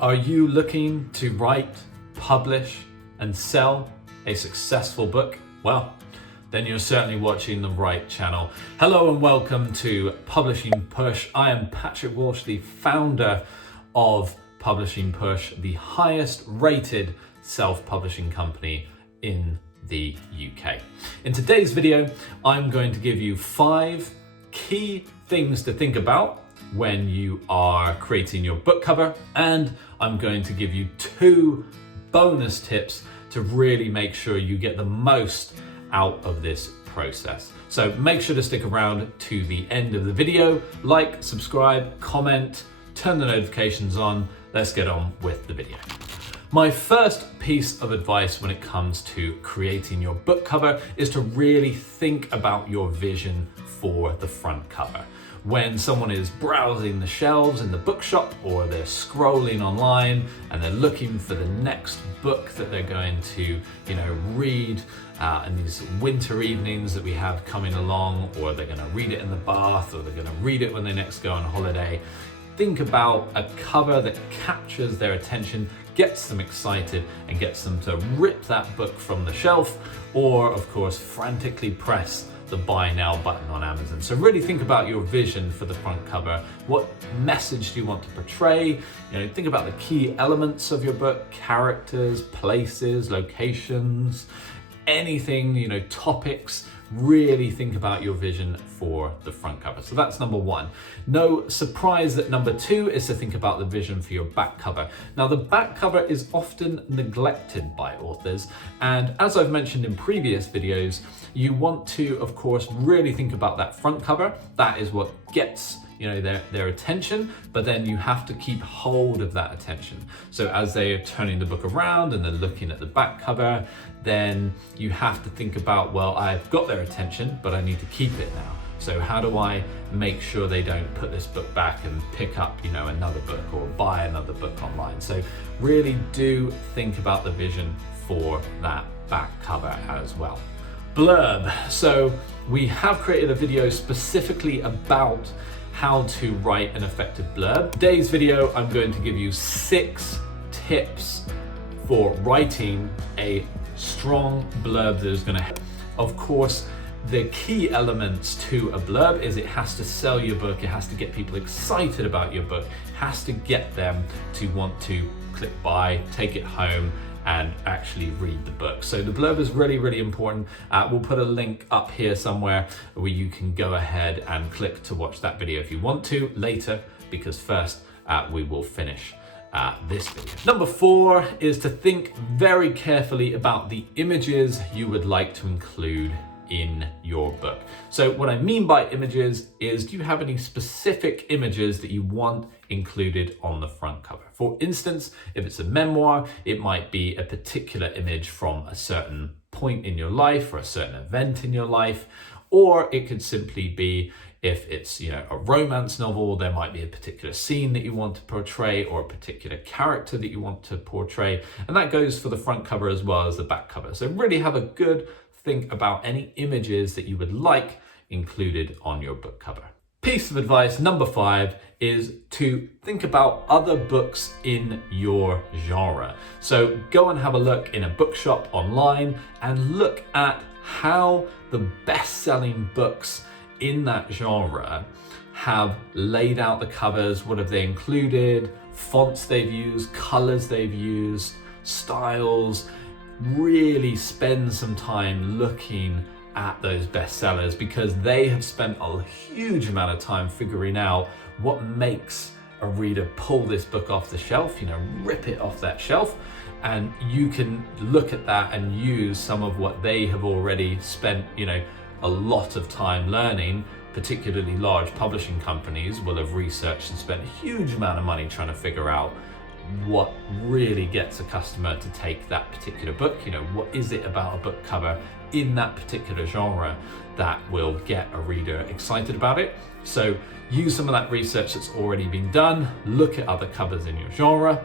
Are you looking to write, publish, and sell a successful book? Well, then you're certainly watching the right channel. Hello and welcome to Publishing Push. I am Patrick Walsh, the founder of Publishing Push, the highest rated self-publishing company in the UK. In today's video, I'm going to give you 5 key things to think about when you are creating your book cover, and I'm going to give you 2 bonus tips to really make sure you get the most out of this process. So make sure to stick around to the end of the video, like, subscribe, comment, turn the notifications on. Let's get on with the video. My first piece of advice when it comes to creating your book cover is to really think about your vision for the front cover. When someone is browsing the shelves in the bookshop or they're scrolling online and they're looking for the next book that they're going to, read in these winter evenings that we have coming along, or they're going to read it in the bath, or they're going to read it when they next go on holiday, think about a cover that captures their attention, gets them excited, and gets them to rip that book from the shelf, or of course frantically press the buy now button on Amazon. So really think about your vision for the front cover. What message do you want to portray? Think about the key elements of your book: characters, places, locations, anything, topics. Really think about your vision for the front cover. So that's number 1. No surprise that number 2 is to think about the vision for your back cover. Now, the back cover is often neglected by authors, and as I've mentioned in previous videos, you want to, of course, really think about that front cover. That is what gets their attention, but then you have to keep hold of that attention. So as they are turning the book around and they're looking at the back cover, then you have to think about, well, I've got their attention, but I need to keep it now. So how do I make sure they don't put this book back and pick up, another book or buy another book online? So really do think about the vision for that back cover as well. Blurb. So we have created a video specifically about how to write an effective blurb. Today's video, I'm going to give you 6 tips for writing a strong blurb that is going to help. Of course, the key elements to a blurb is it has to sell your book, it has to get people excited about your book, it has to get them to want to click buy, take it home, and actually read the book. So the blurb is really, really important. We'll put a link up here somewhere where you can go ahead and click to watch that video if you want to later, because first we will finish this video. Number 4 is to think very carefully about the images you would like to include in your book. So what I mean by images is, do you have any specific images that you want included on the front cover? For instance, if it's a memoir, it might be a particular image from a certain point in your life or a certain event in your life, or it could simply be, if it's a romance novel, there might be a particular scene that you want to portray or a particular character that you want to portray, and that goes for the front cover as well as the back cover. So really have a good think about any images that you would like included on your book cover. Piece of advice number 5 is to think about other books in your genre. So go and have a look in a bookshop online and look at how the best-selling books in that genre have laid out the covers. What have they included? Fonts they've used, colors they've used, styles. Really spend some time looking at those bestsellers, because they have spent a huge amount of time figuring out what makes a reader pull this book off the shelf, rip it off that shelf. And you can look at that and use some of what they have already spent, a lot of time learning. Particularly large publishing companies will have researched and spent a huge amount of money trying to figure out what really gets a customer to take that particular book. What is it about a book cover in that particular genre that will get a reader excited about it? So use some of that research that's already been done, look at other covers in your genre,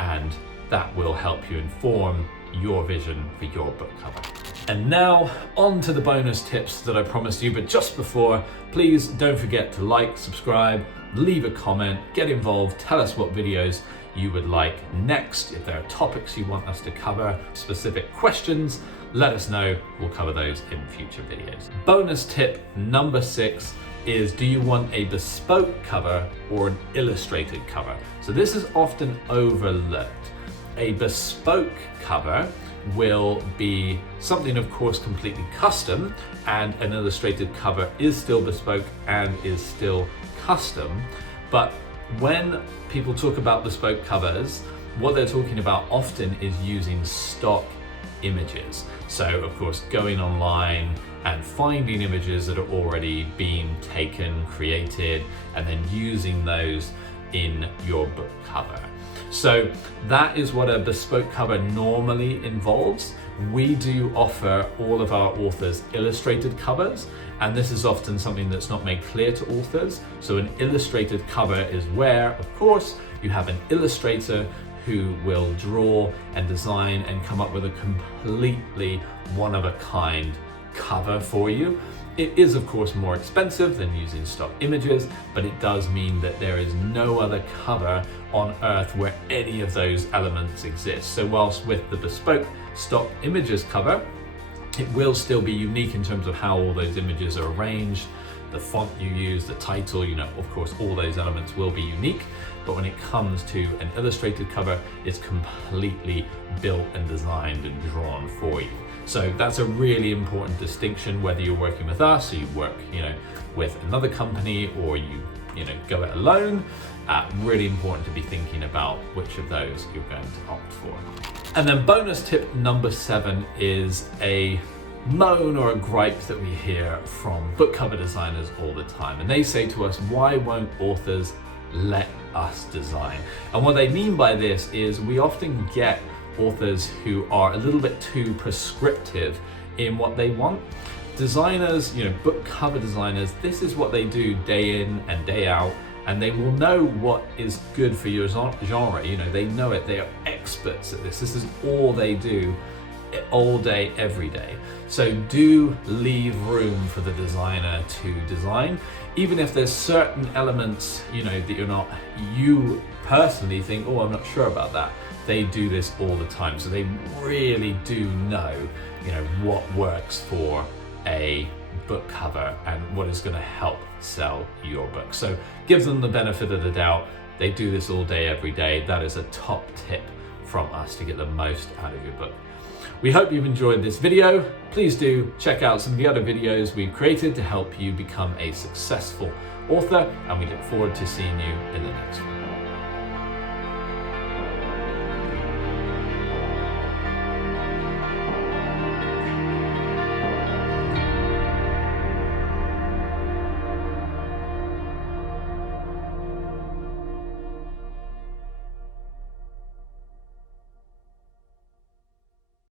and that will help you inform your vision for your book cover. And now on to the bonus tips that I promised you, but just before, please don't forget to like, subscribe, leave a comment, get involved, tell us what videos you would like next. If there are topics you want us to cover, specific questions, let us know. We'll cover those in future videos. Bonus tip number 6 is, do you want a bespoke cover or an illustrated cover? So this is often overlooked. A bespoke cover will be something, of course, completely custom, and an illustrated cover is still bespoke and is still custom. But when people talk about bespoke covers, what they're talking about often is using stock images. So of course, going online and finding images that are already being taken, created, and then using those in your book cover. So that is what a bespoke cover normally involves. We do offer all of our authors illustrated covers, and this is often something that's not made clear to authors. So an illustrated cover is where, of course, you have an illustrator who will draw and design and come up with a completely one-of-a-kind cover for you. It is, of course, more expensive than using stock images, but it does mean that there is no other cover on earth where any of those elements exist. So whilst with the bespoke stock images cover, it will still be unique in terms of how all those images are arranged, the font you use, the title, of course, all those elements will be unique. But when it comes to an illustrated cover, it's completely built and designed and drawn for you. So that's a really important distinction, whether you're working with us or you work, with another company, or you go it alone. Really important to be thinking about which of those you're going to opt for. And then bonus tip number 7 is a moan or a gripe that we hear from book cover designers all the time. And they say to us, why won't authors let us design? And what they mean by this is we often get authors who are a little bit too prescriptive in what they want. Designers, book cover designers, this is what they do day in and day out, and they will know what is good for your genre. They know it. They are experts at this. This is all they do all day, every day. So do leave room for the designer to design, even if there's certain elements, that you personally think, oh, I'm not sure about that. They do this all the time. So they really do know, what works for a book cover and what is going to help sell your book. So give them the benefit of the doubt. They do this all day, every day. That is a top tip from us to get the most out of your book. We hope you've enjoyed this video. Please do check out some of the other videos we've created to help you become a successful author, and we look forward to seeing you in the next one.